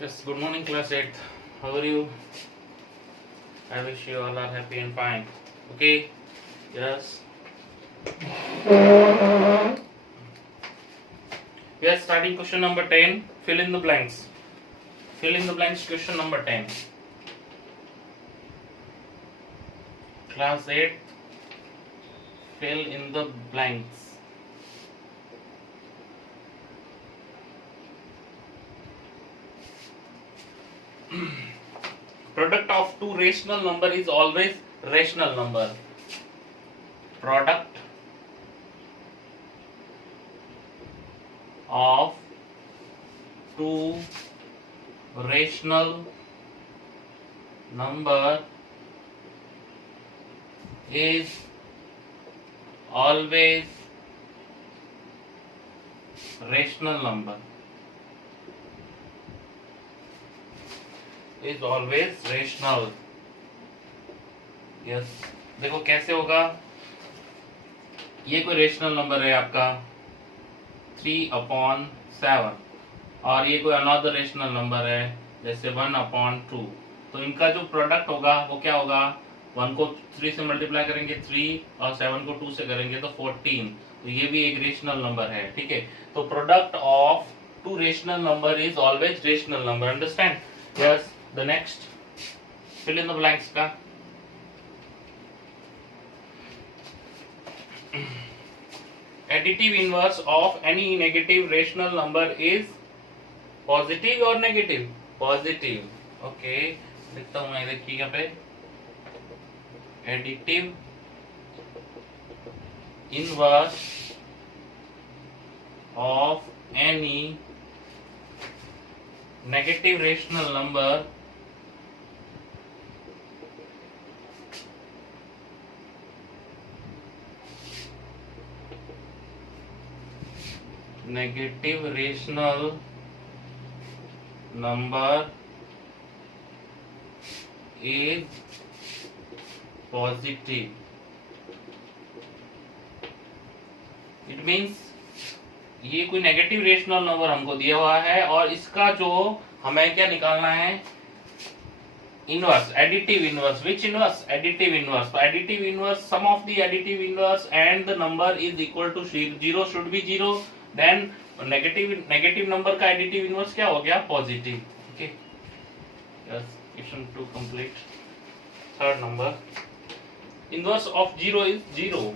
Yes, good morning, class 8th. How are you? I wish you all are happy and fine. Okay? Yes. We are starting question number 10. Fill in the blanks. Fill in the blanks, question number 10. Class 8, fill in the blanks. Product of two rational number is always rational number. Product of two rational number is always rational number. Is always rational. Yes. देखो कैसे होगा, ये कोई rational number है आपका 3/7 और ये कोई अनदर रेशनल नंबर है जैसे 1/2। तो इनका जो प्रोडक्ट होगा वो क्या होगा, 1 को 3 से मल्टीप्लाई करेंगे 3 और 7 को 2 से करेंगे तो 14। तो ये भी एक रेशनल नंबर है, ठीक है। तो product of two rational number is always rational number, understand? Yes. The next, fill in the blanks का। Additive inverse of any negative rational number is positive or negative? Positive. Okay, लिखता हूँ मैं, देखिए यहाँ पे additive inverse of any negative rational number negative rational number is positive. It means ये कोई negative rational number हमको दिया हुआ है और इसका जो हमें क्या निकालना है, inverse, additive inverse. Which inverse? Additive inverse. तो additive inverse, sum of the additive inverse and the number is equal to 0 should be 0, then negative number का एडिटिव इनवर्स क्या हो गया, positive. Okay, yes, question 2 complete. Third number, inverse of 0 is 0।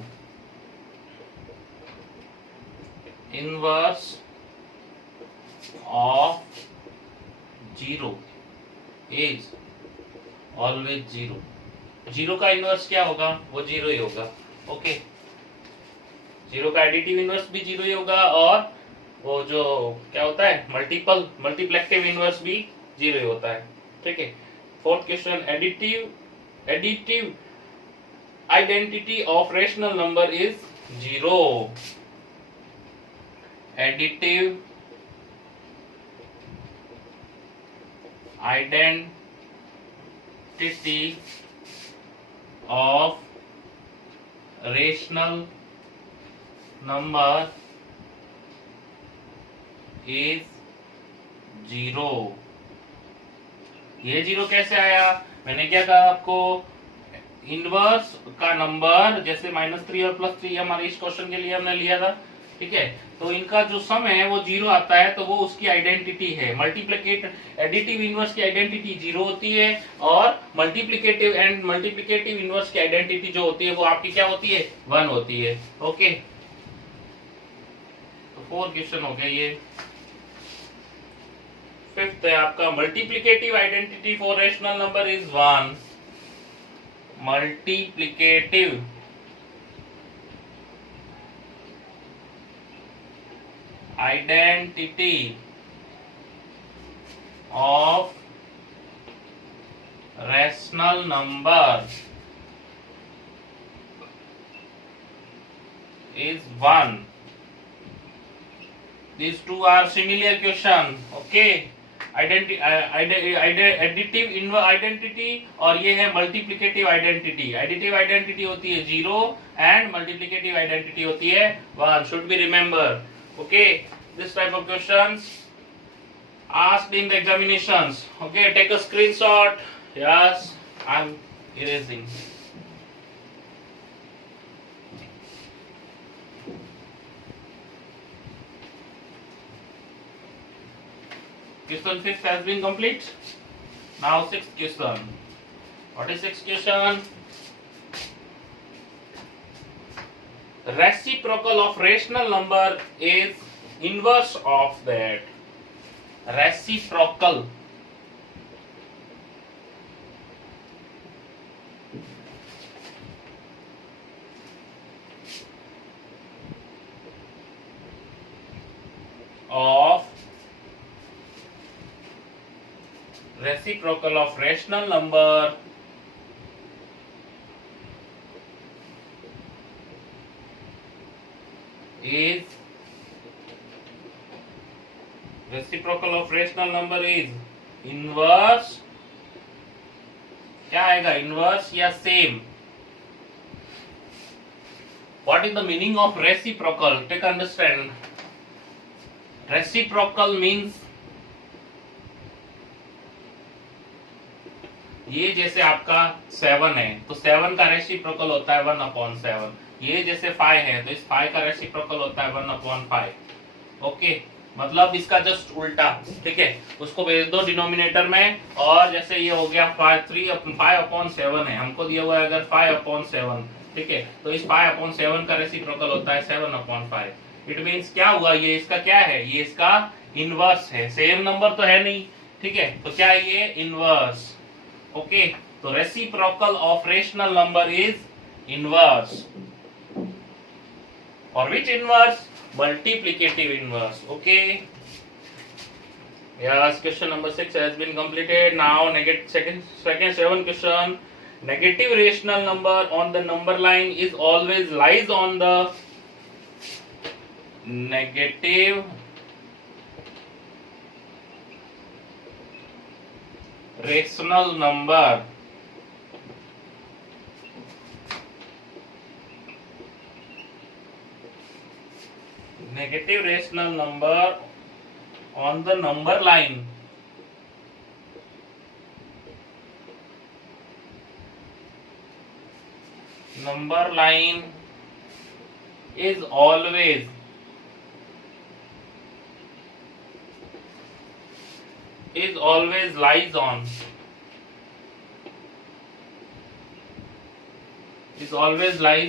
Inverse of 0 is always 0। 0 का इनवर्स क्या होगा, वो 0 ही होगा। ओके, 0 का एडिटिव इनवर्स भी 0 ही होगा और वो जो क्या होता है, मल्टीप्लेक्टिव इनवर्स भी 0 ही होता है, ठीक है। Fourth question, additive identity of rational number is 0। Additive identity of rational number is 0। ये 0 कैसे आया? मैंने क्या कहा आपको, इनवर्स का नंबर जैसे -3 और +3 हमारे इस क्वेश्चन के लिए हमने लिया था, ठीक है। तो इनका जो सम है वो 0 आता है, तो वो उसकी आइडेंटिटी है। एडिटिव इनवर्स की आइडेंटिटी 0 होती है और मल्टीप्लिकेटिव इनवर्स की आइडेंटिटी जो होती है वो आपकी क्या होती है, 1 होती है। ओके, तो 4 क्वेश्चन हो गए ये। फिफ्थ है आपका, multiplicative identity for rational number is 1। Multiplicative identity of rational number is 1. These two are similar question. Okay, additive identity और ये है मल्टीप्लिकेटिव आइडेंटिटी। एडिटिव आइडेंटिटी होती है 0 एंड मल्टीप्लिकेटिव आइडेंटिटी होती है 1, should be remember. Okay, this type of questions asked in the examinations. Okay, take a screenshot. Yes, I'm erasing. Question 5th has been complete. Now 6th question. What is 6th question? Reciprocal of rational number is inverse of that. Reciprocal of rational number is inverse. क्या आएगा? इनवर्स या same? What is the meaning of reciprocal? Take understand. Reciprocal means ये जैसे आपका 7 है तो 7 का रेसिप्रोकल होता है 1/7. ये जैसे 5 है तो इस 5 का रेसिप्रोकल होता है 1/5. ओके, मतलब इसका जस्ट उल्टा. ठीक है, उसको भेज दो डिनोमिनेटर में. और जैसे ये हो गया 5/7 है, हमको दिया हुआ है अगर 5/7. ठीक है, तो इस 5/7 का रेसिप्रोकल होता है 7/5. इट मींस क्या हुआ, ये इसका क्या है? ये इसका इनवर्स है. सेम नंबर तो है नहीं. ठीक है, तो क्या है ये? इनवर्स. ओके, तो reciprocal of rational number is inverse. और विच inverse? Multiplicative inverse. Okay. Yes, question number 6 has been completed. Now, second 7 question. Negative rational number on the number line is always lies on the negative rational number. Negative rational number on the number line is always lies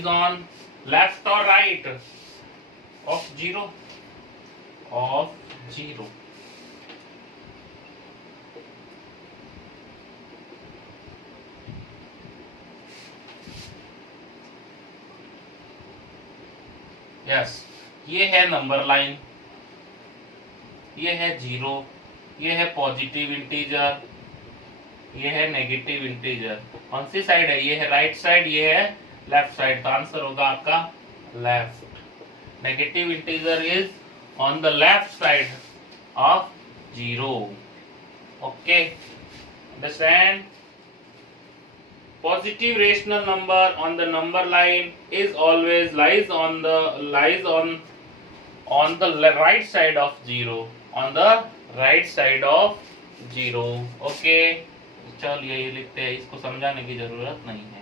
on left or right of 0. यस, ये है number line, ये है 0, ये है positive integer, ये है negative integer. कौन सी साइड है? ये है राइट साइड, ये है लेफ्ट साइड. तो आंसर होगा आपका left. Negative integer is on the left side of 0. Okay, understand? Positive rational number on the number line is always lies on the right side of 0. On the right side of 0. Okay, चलिए ये लिखते हैं, इसको समझाने की जरूरत नहीं है.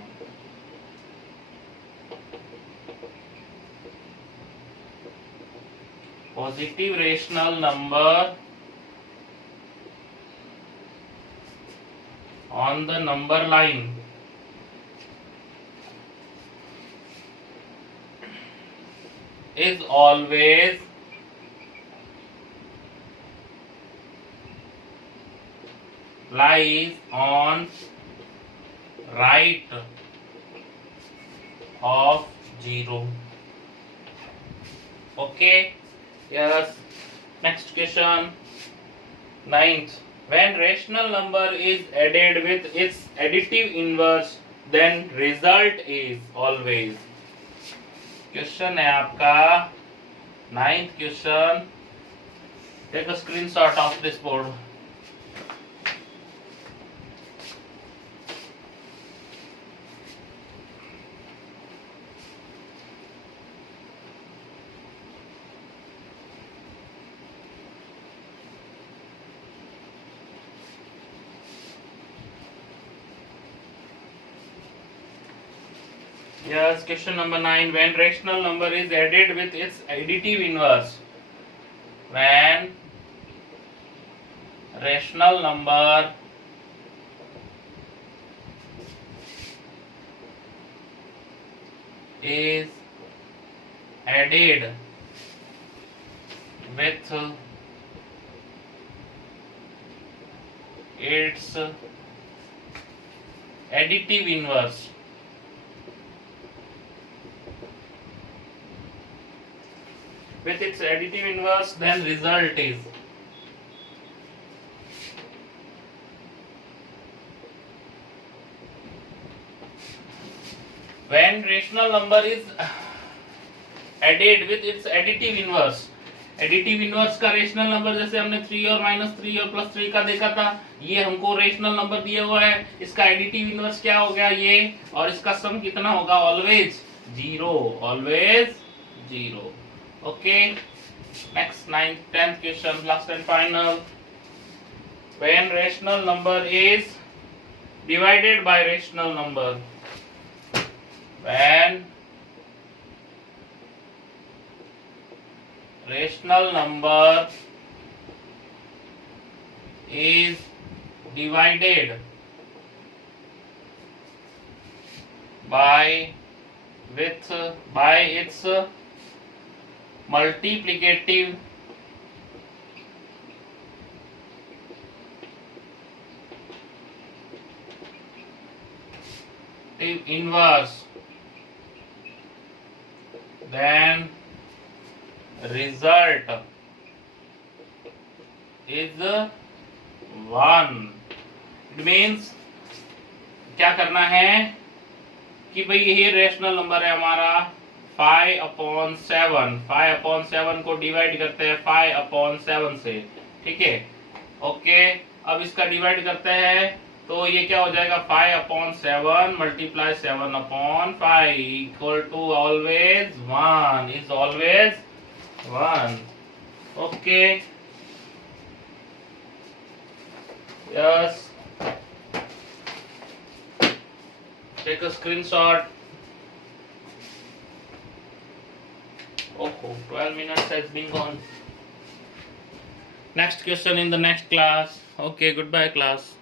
Positive rational number on the number line is always lies on right of 0. Okay. Yes. Next question. 9th. When rational number is added with its additive inverse, then result is always. Question है आपका 9th question. Take a screenshot of this board. Yes, question number 9. When rational number is added with its additive inverse. When rational number is added with its additive inverse. With its additive inverse, then result is when rational number is added with its additive inverse. Additive inverse का rational number जैसे हमने 3 और -3 और +3 का देखा था, ये हमको रेशनल नंबर दिया हुआ है, इसका एडिटिव इनवर्स क्या हो गया ये, और इसका सम कितना होगा, ऑलवेज 0, ऑलवेज 0. Okay, next 9th 10th question, last and final. When rational number is divided by rational number. When rational number is divided by its multiplicative inverse, then result is 1. It means क्या करना है कि भाई ये रेशनल नंबर है हमारा 5/7. 5/7 को डिवाइड करते हैं 5/7 से, ठीक है. ओके, अब इसका डिवाइड करते हैं तो ये क्या हो जाएगा, 5/7 multiply 7/5 equal to always 1, is always 1. Okay, yes, take a screenshot. ओहो, 12 minutes has been gone. Next question in the next class. Okay, goodbye class.